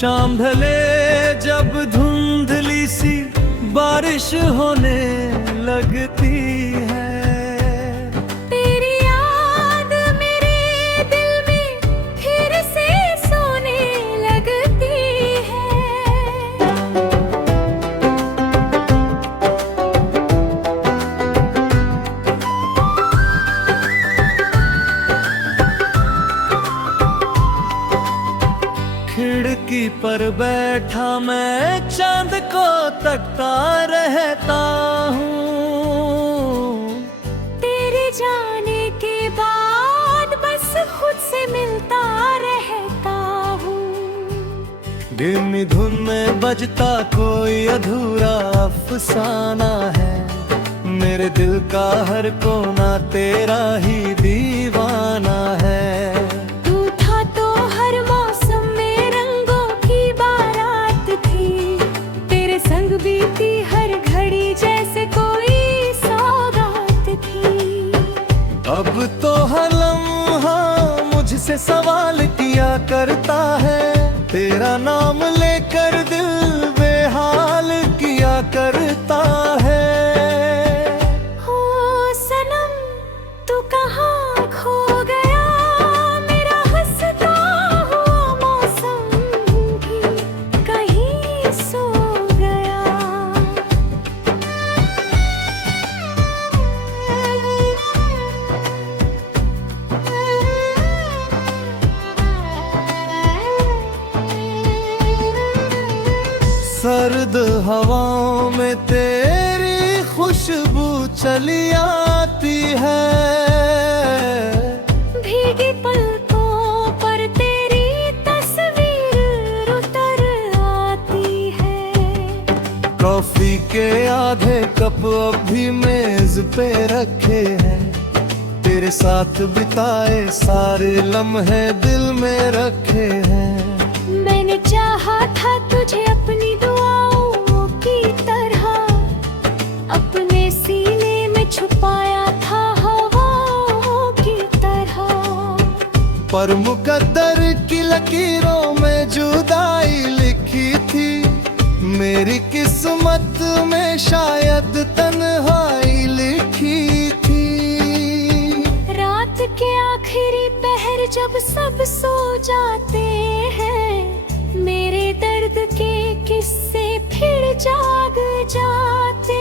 शाम ढले जब धुंधली सी बारिश होने लगती है, तेरी याद मेरे दिल में फिर से सोने लगती है। खिड़की पर बैठा मैं चांद को तकता रहता हूँ। तेरे जाने के बाद बस खुद से मिलता रहता हूँ। धीमी धुन में बजता कोई अधूरा अफसाना है, मेरे दिल का हर कोना तेरा ही दीवाना है। बीती हर घड़ी जैसे कोई सौगात थी। अब तो हर लम्हा मुझसे सवाल किया करता है, तेरा नाम लेकर दिल बेहाल किया करता है। हो सनम तू कहाँ खो गया, मेरा हंसता हुआ मौसम भी कहीं सो सर्द हवाओं में तेरी खुशबू चली आती है, भीगी पलकों पर तेरी तस्वीर उतर आती है। कॉफी के आधे कप अब भी मेज पे रखे हैं, तेरे साथ बिताए सारे लम्हे दिल में रखे हैं। मैंने चाहा था तुझे अपनी दुआओं की तरह, अपने सीने में छुपाया था हवाओं की तरह। पर मुकद्दर की लकीरों में जुदाई लिखी थी, मेरी किस्मत में शायद तन्हाई लिखी थी। रात के आखिरी पहर जब सब सो जाते हैं, मेरे दर्द के किस्से फिर जाग जाते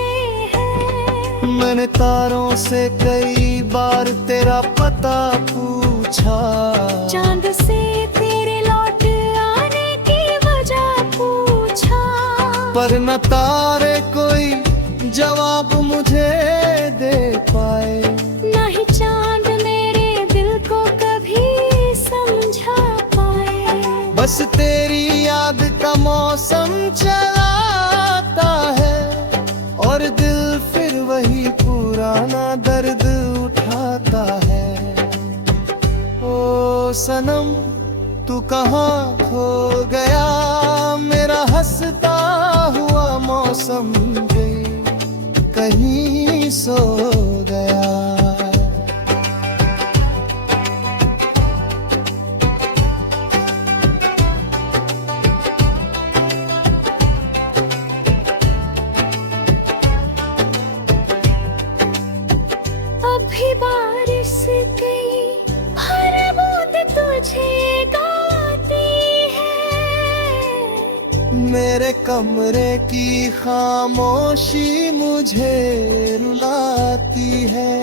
हैं। मैंने तारों से कई बार तेरा पता पूछा, चांद से तेरे लौट आने की वजह पूछा, पर न तारे कोई जवाब मुझे दे पाए, ना ही चांद मेरे दिल को कभी समझा पाए। बस तेरी याद का मौसम चलाता है, और दिल फिर वही पुराना दर्द उठाता है। ओ सनम तू कहाँ खो गया, मेरा हंसता हुआ मौसम भी कहीं सो गया। अभी बारिश गई हर बूंद तुझे गाती है, मेरे कमरे की खामोशी मुझे रुलाती है।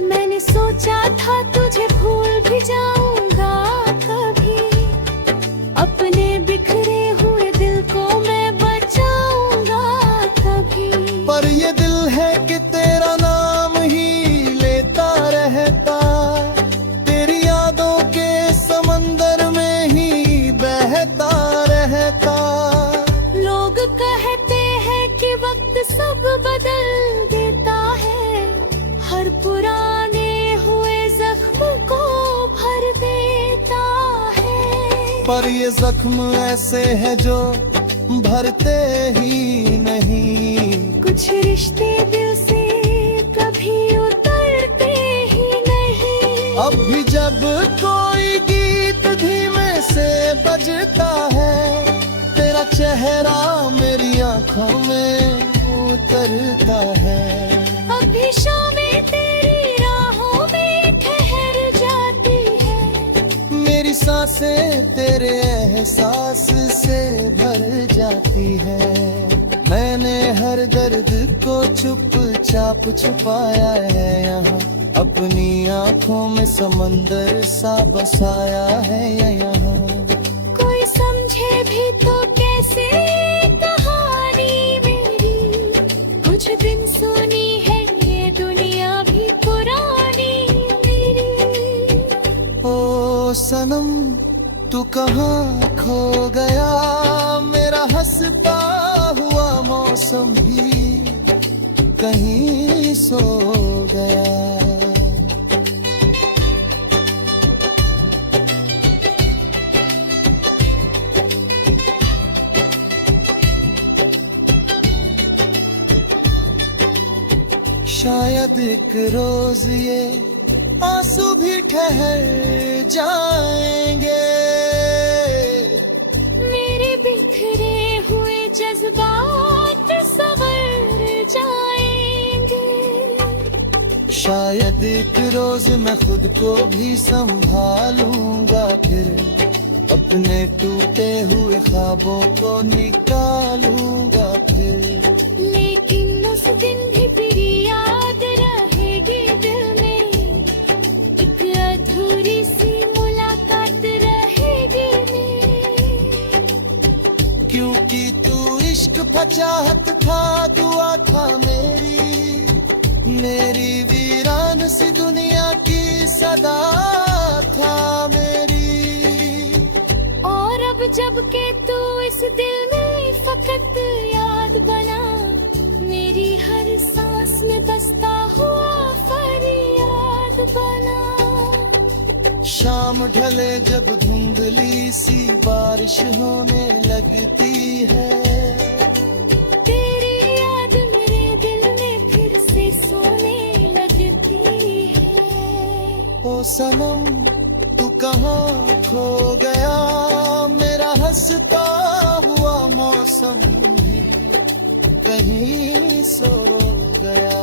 मैंने सोचा था तुझे भूल भी जाऊंगा कभी, अपने बिखरे हुए दिल को मैं बचाऊंगा कभी। पर ये दिल है कि तेरा नाम ही लेता रहता, तेरी यादों के समंदर में ही बहता रहता। लोग कहते हैं कि वक्त सब बदल देता है, हर पुराने हुए जख्म को भर देता है। पर ये जख्म ऐसे हैं जो भरते ही नहीं, कुछ रिश्ते दिल से कभी उतरते ही नहीं। अब भी जब कोई गीत धीमे से सजता है, तेरा चेहरा मेरी आंखों में उतरता है। अब भी शामें तेरी राहों में ठहर जाती है, मेरी सांसें तेरे एहसास से भर जाती है। मैंने हर दर्द को चुपचाप छुपाया है यहाँ, अपनी आंखों में समंदर सा बसाया है यहाँ। कोई समझे भी तो कैसे कहानी मेरी, कुछ दिन सुनी है ये दुनिया भी पुरानी मेरी। ओ सनम तू कहाँ खो गया, मेरा हंसता हुआ मौसम भी कहीं सो गया। शायद एक रोज ये आंसू भी ठहर जाएंगे, मेरे बिखरे हुए जज्बात संवर जाएंगे। शायद एक रोज मैं खुद को भी संभालूंगा, फिर अपने टूटे हुए ख्वाबों को निकालूंगा फिर। लेकिन उस दिन भी तेरी याद रहेगी दिल में, एक अधूरी सी मुलाकात रहेगी में। क्योंकि तू इश्क पचाहत था, दुआ था मेरी वीरान सी दुनिया की सदा था मेरी। और अब जब के तू इस दिल में फकत याद बना, मेरी हर सांस में बसता हुआ फरियाद बना। शाम ढले जब धुंधली सी बारिश होने लगती है, तेरी याद मेरे दिल में फिर से सोने लगती है। ओ सनम तू कहाँ खो गया, मेरा हंसता हुआ मौसम भी कहीं सो गया।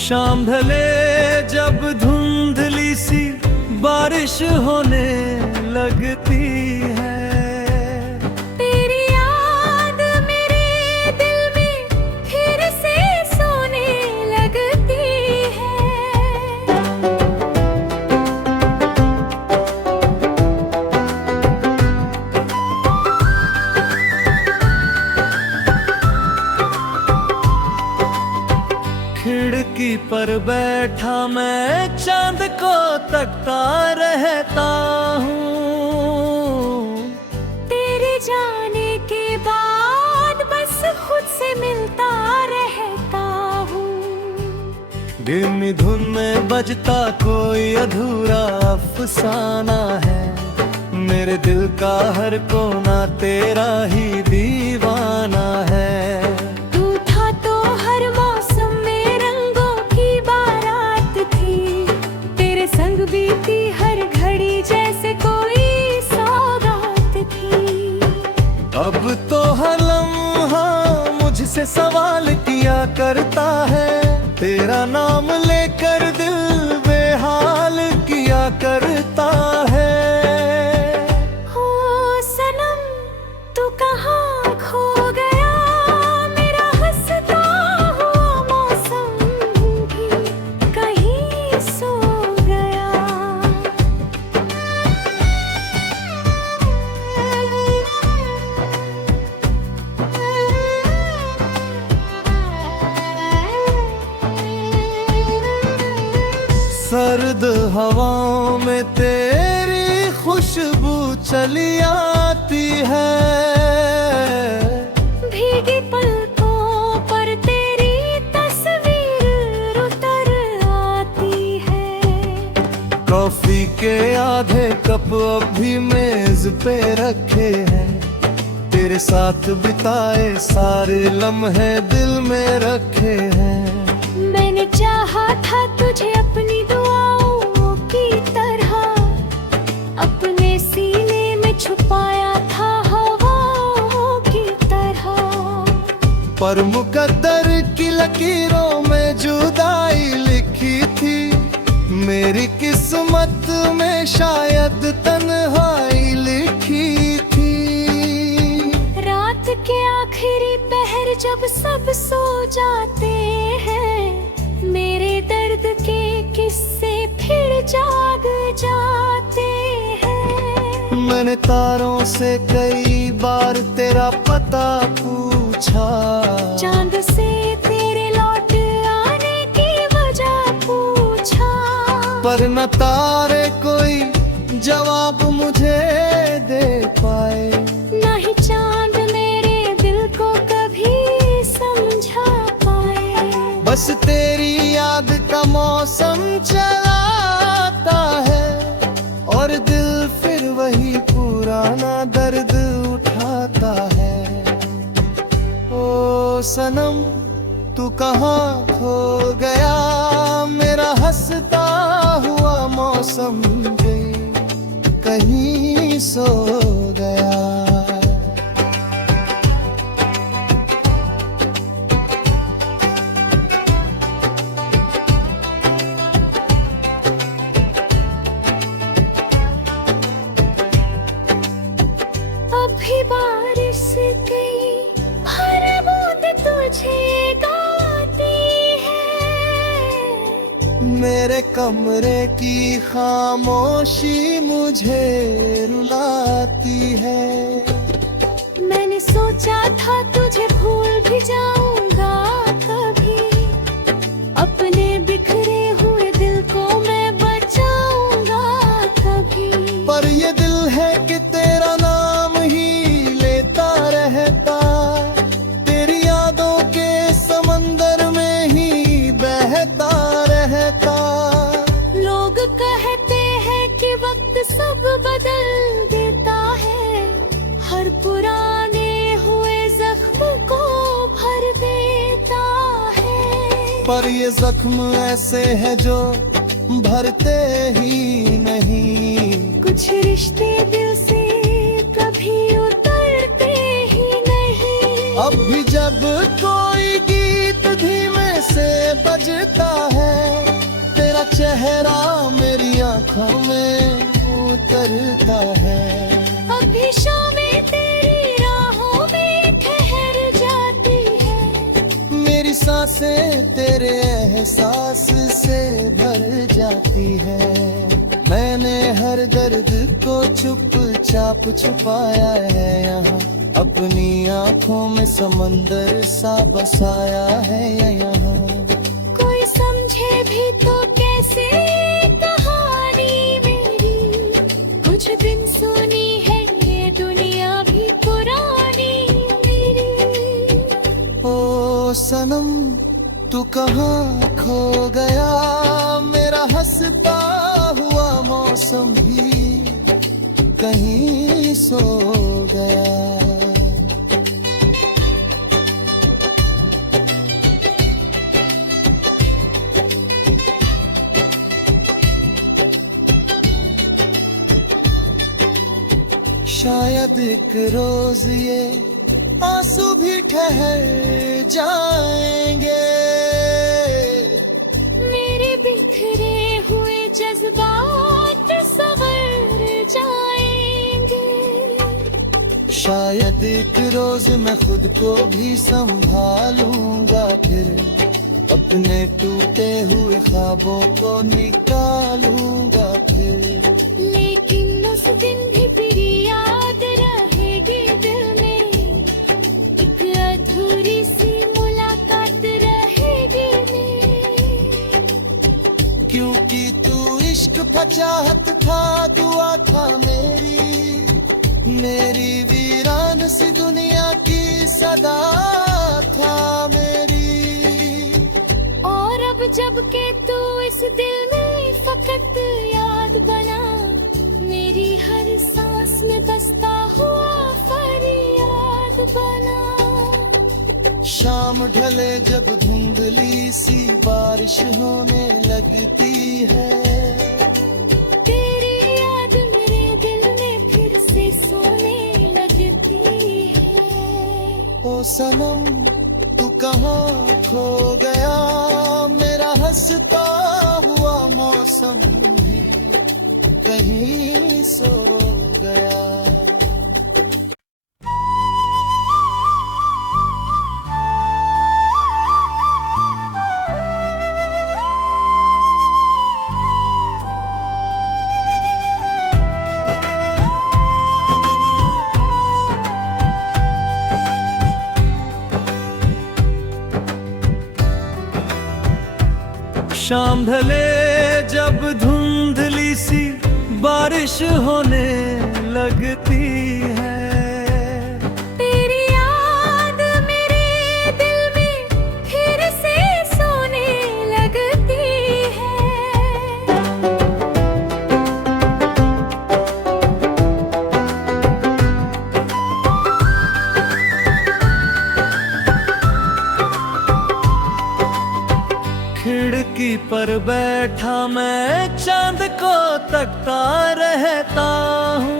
शाम ढले जब धुंधली सी बारिश होने लगती है, तेरी याद मेरे दिल में फिर से सोने लगती है। खिड़की पर बैठा मैं चांद को तकता रहता हूँ। तेरे जाने के बाद बस खुद से मिलता रहता हूँ। धीमी धुन में बजता कोई अधूरा अफसाना है, मेरे दिल का हर कोना तेरा ही दीवाना है। बीती हर घड़ी जैसे कोई सौगात थी। अब तो हर लम्हा मुझसे सवाल किया करता है, तेरा नाम लेकर दिल बेहाल किया करता है। हो सनम तू कहाँ खो गया, मेरा हंसता हुआ मौसम भी कहीं सो गया। सर्द हवाओं में तेरी खुशबू चली आती है, भीगी पलकों पर तेरी तस्वीर आधे कप अब भी मेज पे रखे हैं, तेरे साथ बिताए सारे लम्हे दिल में रखे हैं। मैंने चाहा था तुझे अपनी दुआओं की तरह, अपने सीने में छुपाया था हवाओं की तरह। पर मुकद्दर की लकीरों में जुदाई लिखी थी, मेरी किस्मत में शायद तन्हाई लिखी थी। रात के आखिरी पहर जब सब सो जाते हैं, मेरे दर्द के किस्से फिर जाग जाते हैं। मैंने तारों से कई बार तेरा पता पूछा, चांद से तेरे लौट आने की वजह पूछा, पर न तारे कोई जवाब मुझे दे पाए। ना ही चांद मेरे दिल को कभी समझा पाए। बस तेरी याद का मौसम चलाता है, और दिल फिर वही पुराना दर्द उठाता है। ओ सनम तू कहाँ खो गया, मेरा हंसता हुआ मौसम भी कहीं सो गया। अभी बारिश की हर बूंद तुझे गाती है। मेरे कमरे की खामोशी मुझे रुलाती है। मैंने सोचा था तुझे भूल भी जाऊंगा कभी, अपने बिखरे हुए दिल को मैं बचाऊंगा कभी। पर ये दिल है कि तेरा नाम ही लेता रहता, तेरी यादों के समंदर में ही बहता रहता। लोग कहते हैं कि वक्त सब बदल देता है, हर पुराने हुए जख्म को भर देता है। पर ये जख्म ऐसे हैं जो भरते ही नहीं, कुछ रिश्ते दिल से कभी उतरते ही नहीं। अब भी जब कोई गीत धीमे से बजता है, तेरा चेहरा मेरी आंखों में उतरता है। अभी शामें तेरी राहों में ठहर जाती है, मेरी सांसें तेरे एहसास से भर जाती है। मैंने हर दर्द को चुपचाप छुपाया है यहाँ, अपनी आंखों में समंदर सा बसाया है यहाँ। कोई समझे भी तो कैसे कहानी मेरी, कुछ दिन सुनी है ये दुनिया भी पुरानी मेरी। ओ सनम तू कहाँ खो गया, मेरा हंसता हुआ मौसम भी कहीं सो गया। शायद एक रोज ये आंसू भी ठहर जाएंगे, मेरे बिखरे हुए जज्बात संवर जाएंगे। शायद एक रोज मैं खुद को भी संभालूंगा, फिर अपने टूटे हुए ख्वाबों को निकालूंगा फिर। लेकिन उस दिन भी फिर याद रहेगी दिल में, एक अधूरी सी मुलाकात रहेगी मेरी। क्योंकि तू इश्क पचाहत था, दुआ था मेरी वीरान सी दुनिया की सदा था मेरी। और अब जब के तू इस दिल में फकत याद बना, बसता हुआ फरियाद बना। शाम ढले जब धुंधली सी बारिश होने लगती है, तेरी याद मेरे दिल में फिर से सोने लगती है। ओ सनम तू कहाँ खो गया, मेरा हंसता हुआ मौसम भी कहीं सो गया। शाम ढले जब धुंधली सी बारिश होने लगती है, तेरी याद मेरे दिल में फिर से सोने लगती है। खिड़की पर बैठा मैं चांद को तकता रहता हूँ।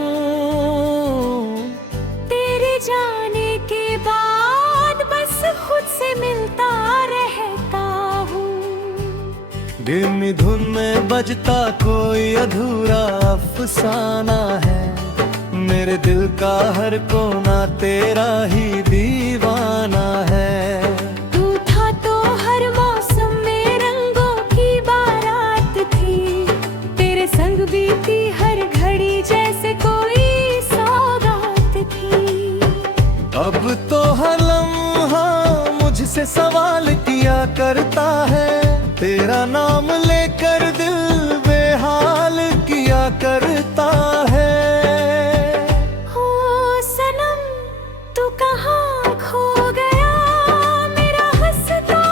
तेरे जाने के बाद बस खुद से मिलता रहता हूँ। धीमी धुन में बजता कोई अधूरा अफसाना है, मेरे दिल का हर कोना तेरा ही दीवाना है। तू था तो हर मौसम में रंगों की बारात थी, तेरे संग बीती हर घड़ी जैसे कोई सौगात थी। अब तो हर लम्हा मुझसे सवाल किया करता है, तेरा नाम लेकर दिल बेहाल किया करता है। हो सनम तू कहाँ खो गया, मेरा हंसता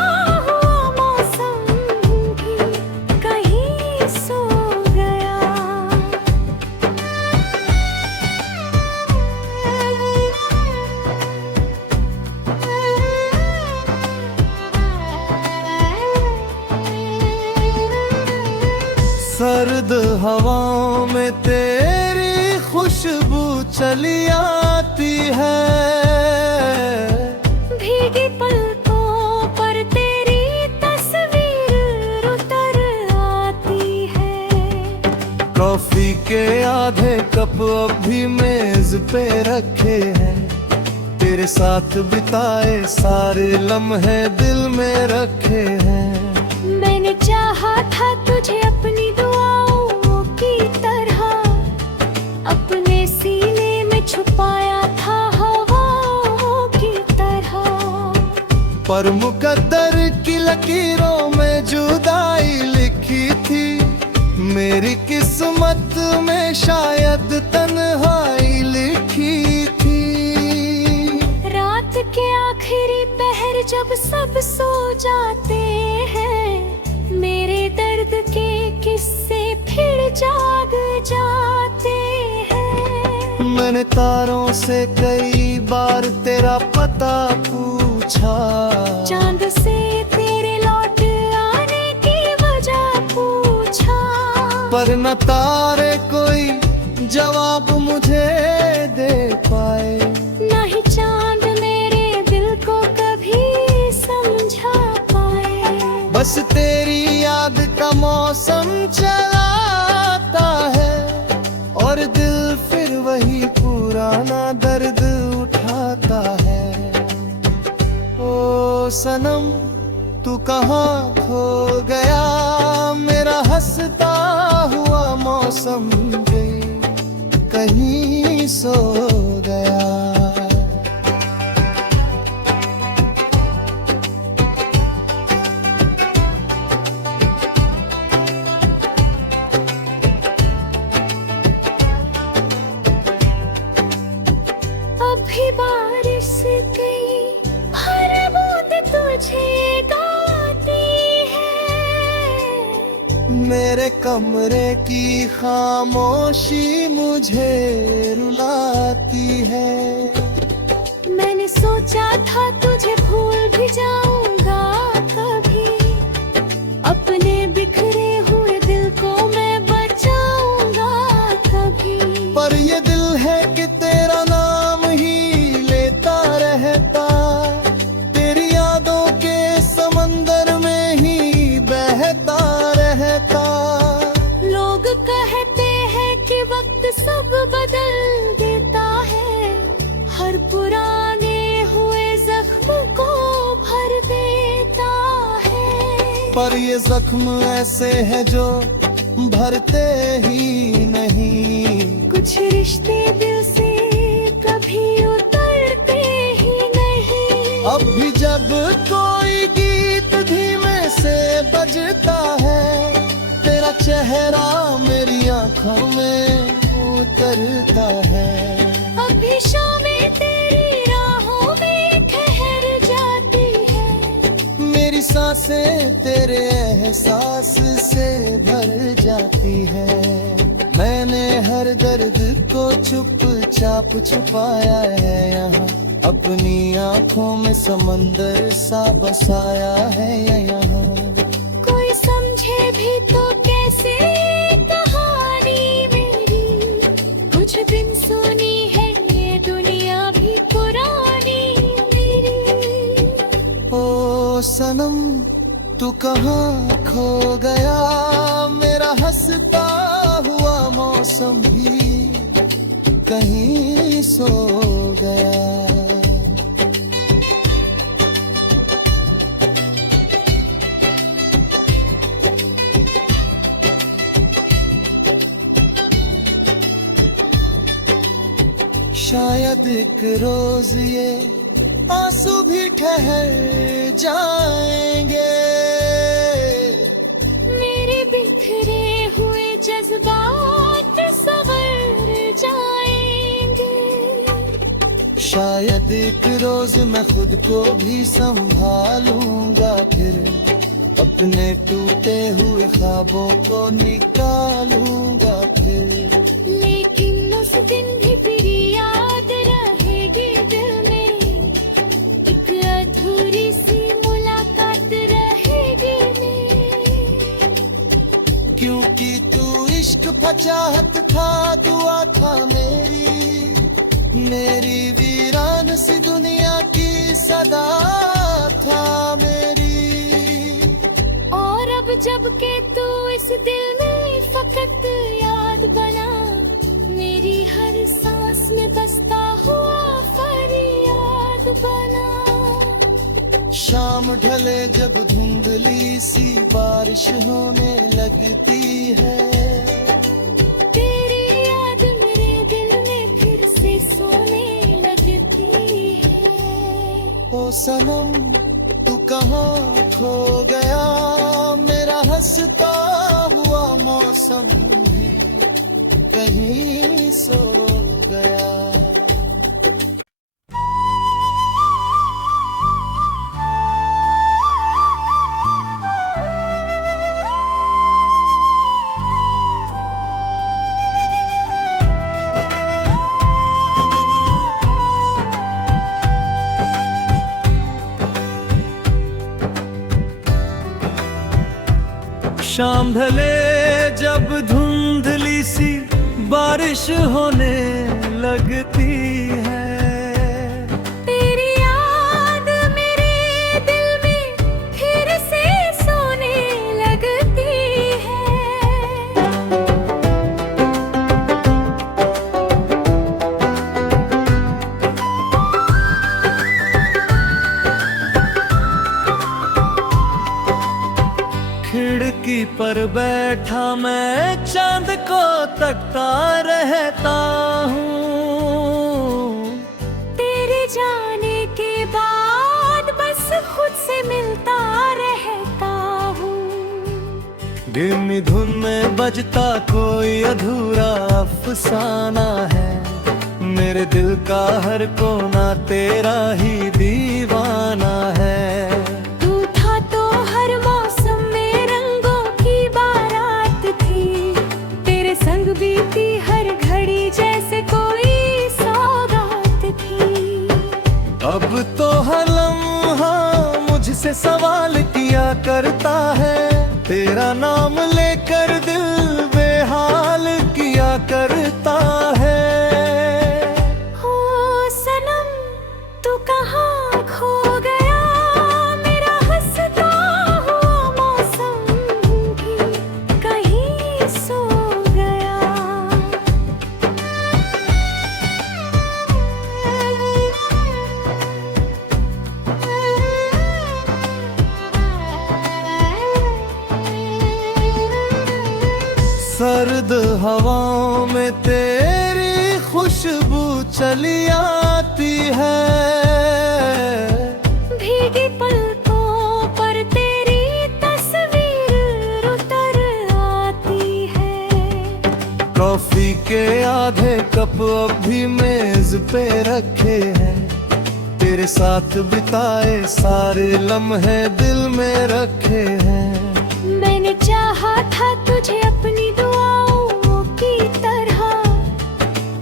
हुआ मौसम भी कहीं सो गया। सर्द हवाओं में तेरी खुशबू चली आती है, भीगी पलकों पर तेरी तस्वीर उतर आती है। कॉफी के आधे कप अब भी मेज पे रखे हैं, तेरे साथ बिताए सारे लम्हे दिल में रखे हैं। मैंने चाहा था तुझे अपनी दुआओं की तरह, अपने सीने में छुपाया था हवाओं की तरह। पर मुकद्दर की लकीरों में जुदाई लिखी थी, मेरी किस्मत में शायद तन्हाई लिखी थी। रात के आखिरी पहर जब सब सो जाते हैं, मेरे दर्द के किस्से फिर जाग जाते हैं। मैंने तारों से कई बार तेरा पता पूछा, चांद से तेरे लौट आने की वजह पूछा। पर न तारे कोई जवाब मुझे दे पाए, ना ही चांद मेरे दिल को कभी समझा पाए। बस तेरी याद का मौसम चलाता है, और दिल फिर वही पुराना दर्द उठाता है। ओ सनम तू कहाँ खो गया, मेरा हंसता हुआ मौसम भी कहीं सो गया। अभी बारिश गई हर बूंद तुझे गाती है। मेरे कमरे की खामोशी मुझे रुलाती है। मैंने सोचा था तुझे भूल भी जाऊंगा कभी, अपने बिखरे हुए दिल को मैं बचाऊंगा कभी। पर ये दिल है कि तेरा नाम ही लेता रहता, तेरी यादों के समंदर में ही बहता रहता। लोग कहते हैं कि वक्त सब बदल देता है, हर पुराने हुए जख्म को भर देता है। पर ये जख्म ऐसे हैं जो भरते ही नहीं, कुछ रिश्ते दिल से कभी उतरते ही नहीं। अब भी जब कोई गीत धीमे से बजता है, तेरा चेहरा मेरी आंखों में उतरता है। अब भी शामें तेरी राहों में ठहर जाती है, मेरी सांसें तेरे एहसास से भर जाती है। मैंने हर दर्द को चुपचाप छुपाया है यहाँ, अपनी आंखों में समंदर सा बसाया है यहाँ। कोई समझे भी तो कैसे कहानी मेरी, कुछ दिन सुनी है ये दुनिया भी पुरानी मेरी। ओ सनम तू कहाँ खो गया, मेरा हंसता हुआ मौसम भी कहीं सो गया। शायद एक रोज ये आंसू भी ठहर जाएंगे, मेरे बिखरे हुए जज्बात संवर जाएंगे। शायद एक रोज मैं खुद को भी संभालूंगा, फिर अपने टूटे हुए ख्वाबों को निकालूंगा फिर। लेकिन उस दिन भी फिर याद रहेगी दिल में, एक अधूरी सी मुलाकात रहेगी में। क्योंकि तू इश्क पचाहत था, दुआ था मेरी वीरान सी दुनिया की सदा था मेरी। और अब जब के तू इस दिल में फकत याद बना, मेरी हर सांस में बसता हुआ फरियाद बना। शाम ढले जब धुंधली सी बारिश होने लगती है, तेरी याद मेरे दिल में फिर से सोने लगती है। ओ सनम तू कहाँ खो गया, मेरा हंसता हुआ मौसम भी कहीं सो गया। शाम ढले जब धुंधली सी बारिश होने लगती है, तेरी याद मेरे दिल में फिर से सोने लगती है। खिड़की पर बैठा मैं चांद को तकता रहता हूँ। तेरे जाने के बाद बस खुद से मिलता रहता हूँ। धीमी धुन में बजता कोई अधूरा अफसाना है, मेरे दिल का हर कोना तेरा ही दीवाना है। तू था तो हर मौसम में रंगों की बारात से सवाल किया करता है, तेरा नाम लेकर दिल बेहाल किया करता है। हो सनम तू कहाँ खो गया, मेरा हंसता हुआ मौसम भी कहीं सो गया। सर्द हवाओं में तेरी खुशबू चली आती है, भीगी पलकों पर तेरी तस्वीर उतर आती है। कॉफी के आधे कप अब भी मेज पे रखे हैं, तेरे साथ बिताए सारे लम्हे दिल में रखे हैं। मैंने चाहा था तुझे अपनी दुआओं की तरह,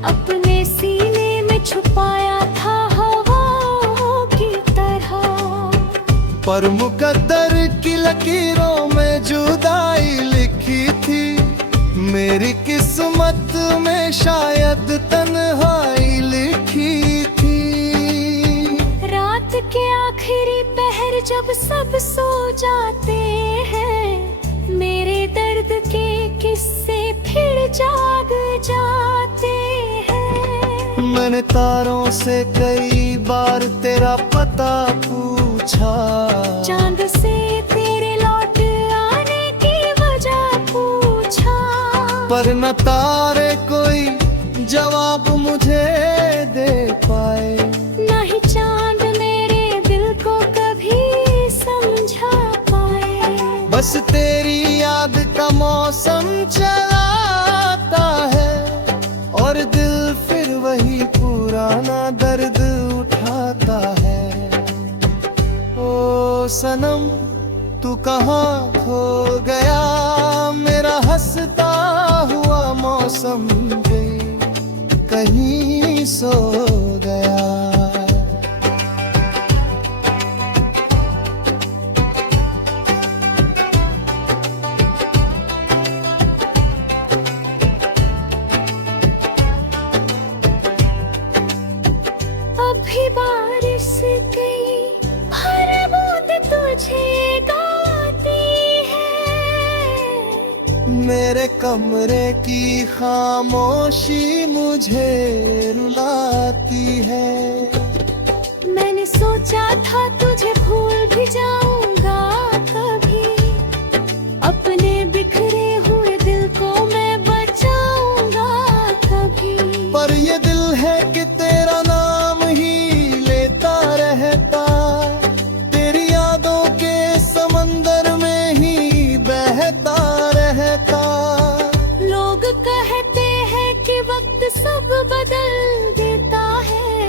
अपने सीने में छुपाया था हवाओं की तरह। पर मुकद्दर की लकीरों में जुदाई लिखी थी, मेरी किस्मत में शायद तन्हाई लिखी थी। रात के आखिरी पहर जब सब सो जाते हैं, मेरे दर्द के किस्से फिर जाग जाते हैं। मैंने तारों से कई बार तेरा पता पूछा, चांद से तेरे लौट आने की वजह पूछा। पर न तारे कोई जवाब मुझे दे पाए, ना ही चांद मेरे दिल को कभी समझा पाए। बस तेरी याद का मौसम चलाता है, और दिल फिर वही पुराना दर्द उठाता है। ओ सनम तू कहाँ खो गया, मेरा हंसता हुआ मौसम भी कहीं सो गया। अभी बारिश की हर बूंद तुझे गाती है। मेरे कमरे की खामोशी मुझे रुलाती है। मैंने सोचा था तुझे भूल भी जाऊंगा कभी, अपने बिखरे हुए दिल को मैं बचाऊंगा कभी। पर ये दिल है कि तेरा नाम ही लेता रहता, तेरी यादों के समंदर में ही बहता रहता। लोग कहते हैं कि वक्त सब बदल देता है,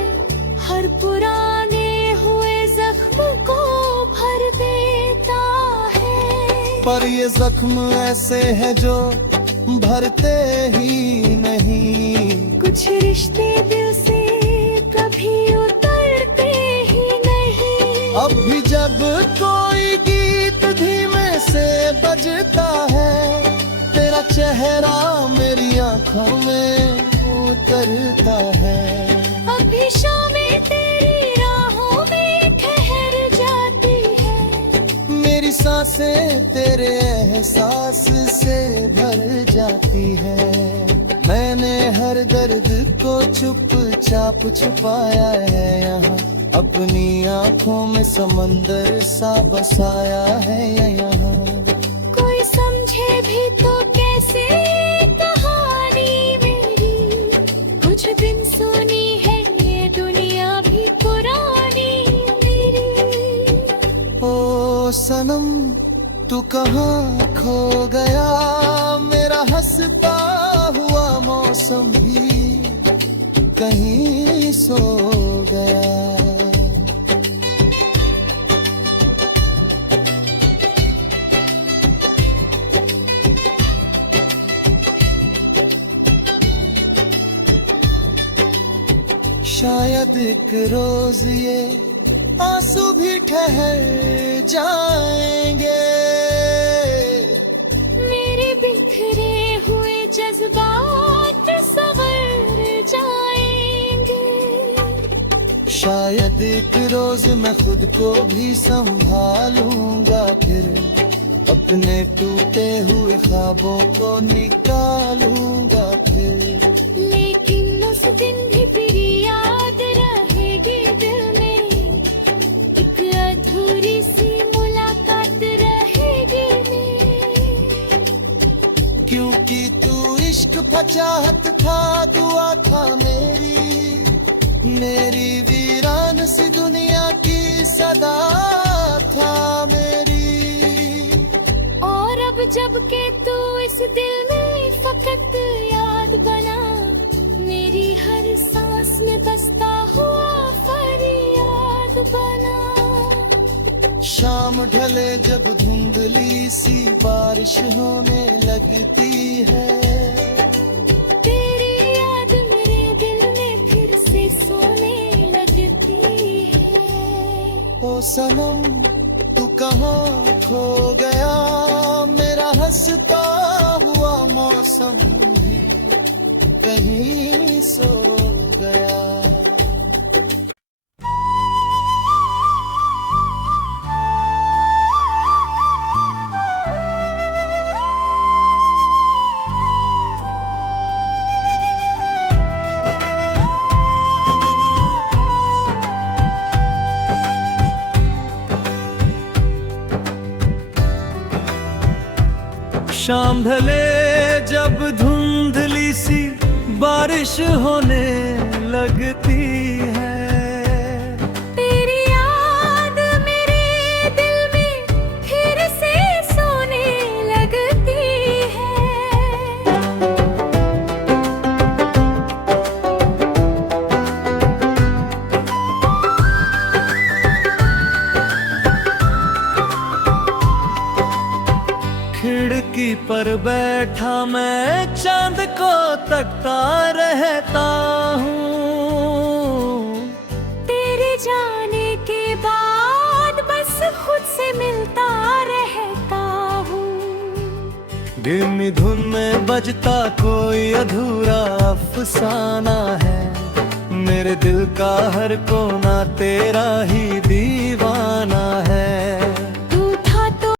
हर पुराने हुए जख्म को भर देता है। पर ये जख्म ऐसे हैं जो भरते ही नहीं, कुछ रिश्ते दिल से कभी उतरते ही नहीं। अब भी जब कोई गीत धीमे से बजता है, तेरा चेहरा मेरी आंखों में उतरता है। अभी शामें तेरी राहों में ठहर जाती है, मेरी सांसें तेरे एहसास से भर जाती है। मैंने हर दर्द को चुपचाप छुपाया है यहाँ, अपनी आंखों में समंदर सा बसाया है यहाँ। कोई समझे भी तो कैसे कहानी मेरी, कुछ दिन सुनी है ये दुनिया भी पुरानी मेरी। ओ सनम तू कहाँ खो गया, मेरा हंसता हुआ मौसम भी कहीं सो गया। शायद एक रोज ये आंसू भी ठहर जाएंगे। मेरे बिखरे हुए जज्बात संवर जाएंगे। शायद एक रोज मैं खुद को भी संभालूंगा, फिर अपने टूटे हुए ख्वाबों को निकालूंगा फिर। लेकिन उस दिन भी फिर याद रहेगी दिल में, एक अधूरी सी मुलाकात रहेगी में। क्योंकि तू इश्क पचाहत था, दुआ था मेरी वीरान सी दुनिया की सदा था मेरी। और अब जब के तू इस दिल में फकत याद बना, मेरी हर सांस में बसता हुआ फरियाद बना। शाम ढले जब धुंधली सी बारिश होने लगती है, तेरी याद मेरे दिल में फिर से सोने लगती है। ओ सनम तू कहाँ खो गया, मेरा हंसता हुआ मौसम भी कहीं सो गया। शाम ढले जब धुंधली सी बारिश होने लगती है, तेरी याद मेरे दिल में फिर से सोने लगती है। खिड़की पर बैठा मैं चांद को तकता रहता हूँ। तेरे जाने के बाद बस खुद से मिलता रहता हूँ। धीमी धुन में बजता कोई अधूरा अफसाना है, मेरे दिल का हर कोना तेरा ही दीवाना